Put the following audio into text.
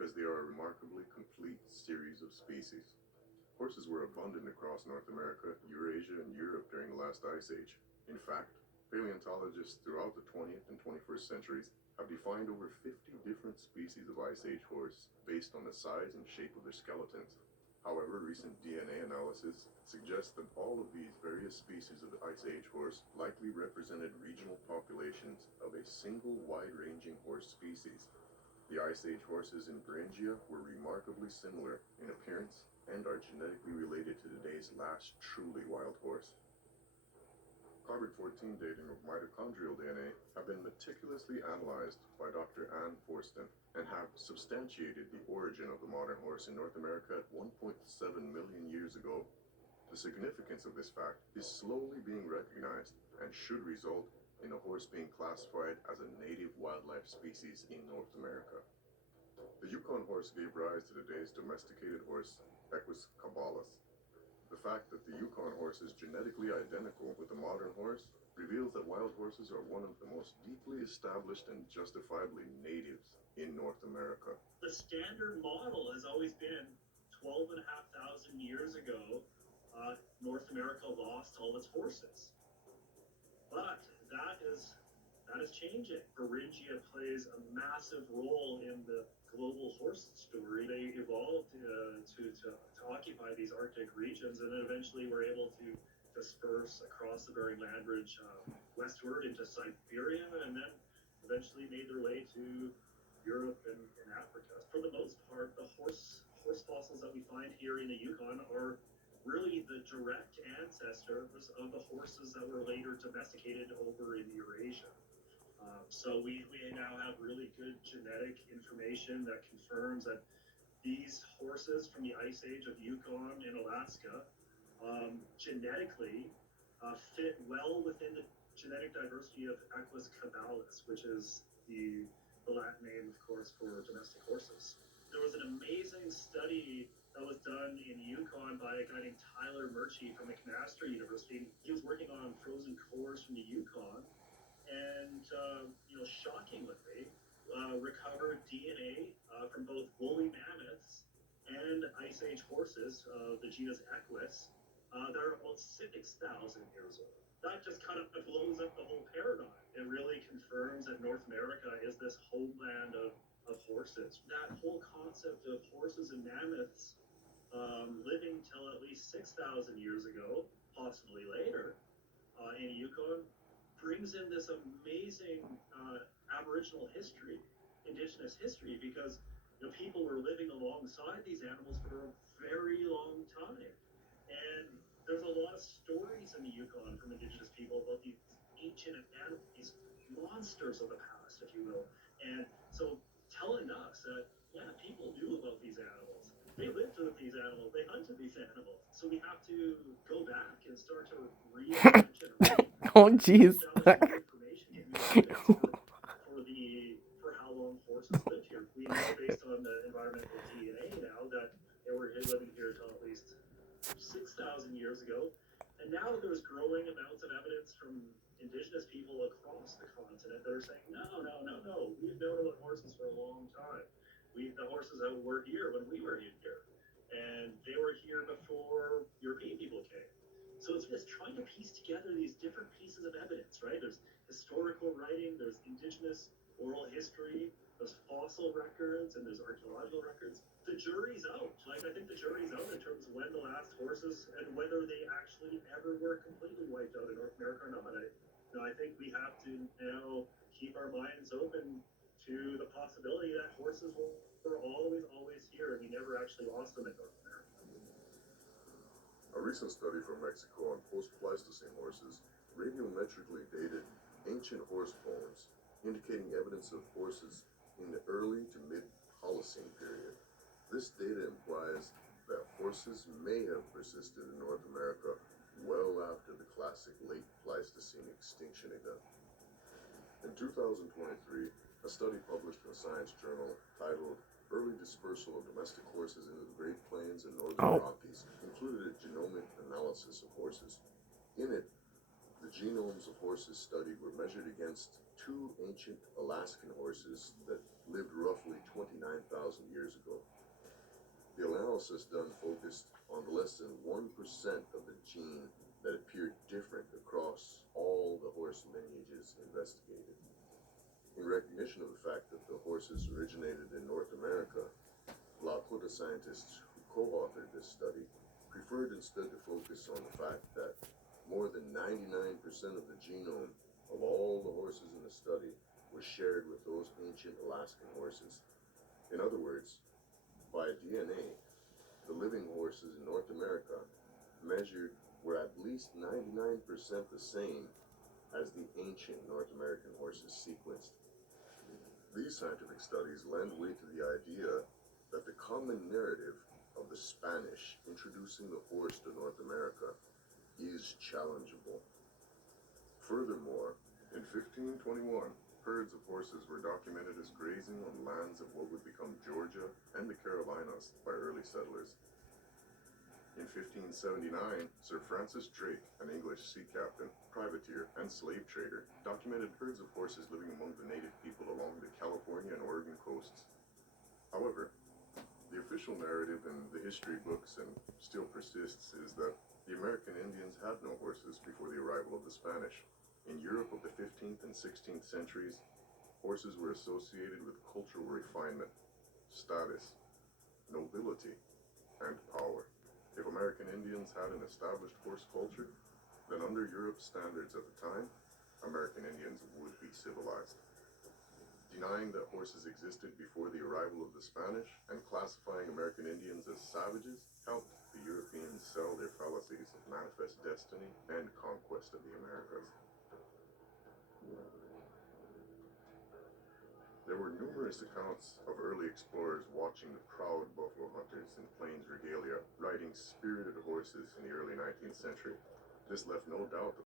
because they are a remarkably complete series of species. Horses were abundant across North America, Eurasia, and Europe during the last ice age. In fact, paleontologists throughout the 20th and 21st centuries have defined over 50 different species of ice age horse based on the size and shape of their skeletons. However, recent DNA analysis suggests that all of these various species of the Ice Age horse likely represented regional populations of a single wide-ranging horse species. The Ice Age horses in Beringia were remarkably similar in appearance and are genetically related to today's last truly wild horse. Carbon-14 dating of mitochondrial DNA have been meticulously analyzed by Dr. Anne Forsten and have substantiated the origin of the modern horse in North America at 1.7 million years ago. The significance of this fact is slowly being recognized and should result in a horse being classified as a native wildlife species in North America. The Yukon horse gave rise to today's domesticated horse, Equus caballus. The fact that the Yukon horse is genetically identical with the modern horse reveals that wild horses are one of the most deeply established and justifiably natives in North America. The standard model has always been 12,500 years ago, North America lost all its horses. But that is changing. Beringia plays a massive role in the global horse story. They evolved to occupy these Arctic regions, and then eventually were able to disperse across the Bering Land Bridge westward into Siberia, and then eventually made their way to Europe and Africa. For the most part, the horse fossils that we find here in the Yukon are really the direct ancestors of the horses that were later domesticated over in Eurasia. So we now have really good genetic information that confirms that these horses from the Ice Age of Yukon and Alaska genetically fit well within the genetic diversity of Equus caballus, which is the Latin name, of course, for domestic horses. There was an amazing study that was done in Yukon by a guy named Tyler Murchie from McMaster University. He was working on frozen cores from the Yukon, and shockingly, recovered DNA from both woolly mammoths and Ice Age horses, the genus Equus, that are about 6,000 years old. That just kind of blows up the whole paradigm. It really confirms that North America is this homeland of horses. That whole concept of horses and mammoths living till at least 6,000 years ago, possibly later, in Yukon, brings in this amazing Aboriginal history, Indigenous history, because people were living alongside these animals for a very long time, and there's a lot of stories in the Yukon from Indigenous people about these ancient animals, these monsters of the past, if you will, and so telling us that people knew about these animals. They lived with these animals. They hunted these animals. So we have to go back and start to reimagine, Oh, jeez. establish new information, get new evidence for how long horses lived here. We know based on the environmental DNA now that they were living here until at least 6,000 years ago, and now there's growing amounts of evidence from Indigenous people across the continent that are saying, no, we've known about horses for a long time. The horses that were here when we were here, and they were here before European people came. So it's just trying to piece together these different pieces of evidence, right? There's historical writing, there's Indigenous oral history, there's fossil records, and there's archaeological records. The jury's out. Like, I think the jury's out in terms of when the last horses and whether they actually ever were completely wiped out in North America or not. I think we have to now keep our minds open to the possibility that horses were always here, and we never actually lost them in North America. A recent study from Mexico on post-Pleistocene horses radiometrically dated ancient horse bones, indicating evidence of horses in the early to mid-Holocene period. This data implies that horses may have persisted in North America well after the classic late Pleistocene extinction event. In 2023, a study published in a science journal titled Early Dispersal of Domestic Horses into the Great Plains and Northern Rockies included a genomic analysis of horses. In it, the genomes of horses studied were measured against two ancient Alaskan horses that lived roughly 29,000 years ago. The analysis done focused on less than 1% of the gene that appeared different across all the horse lineages investigated. In recognition of the fact that the horses originated in North America, Lakota scientists who co-authored this study preferred instead to focus on the fact that more than 99% of the genome of all the horses in the study was shared with those ancient Alaskan horses. In other words, by DNA, the living horses in North America measured were at least 99% the same as the ancient North American horses sequenced. These scientific studies lend weight to the idea that the common narrative of the Spanish introducing the horse to North America is challengeable. Furthermore, in 1521, herds of horses were documented as grazing on lands of what would become Georgia and the Carolinas by early settlers. In 1579, Sir Francis Drake, an English sea captain, privateer, and slave trader, documented herds of horses living among the native people along the California and Oregon coasts. However, the official narrative in the history books and still persists is that the American Indians had no horses before the arrival of the Spanish. In Europe of the 15th and 16th centuries, horses were associated with cultural refinement, status, nobility, and power. If American Indians had an established horse culture, then under Europe's standards at the time, American Indians would be civilized. Denying that horses existed before the arrival of the Spanish and classifying American Indians as savages helped the Europeans sell their fallacies of manifest destiny and conquest of the Americas. There were numerous accounts of early explorers watching the proud buffalo hunters in Plains regalia riding spirited horses in the early 19th century. This left no doubt that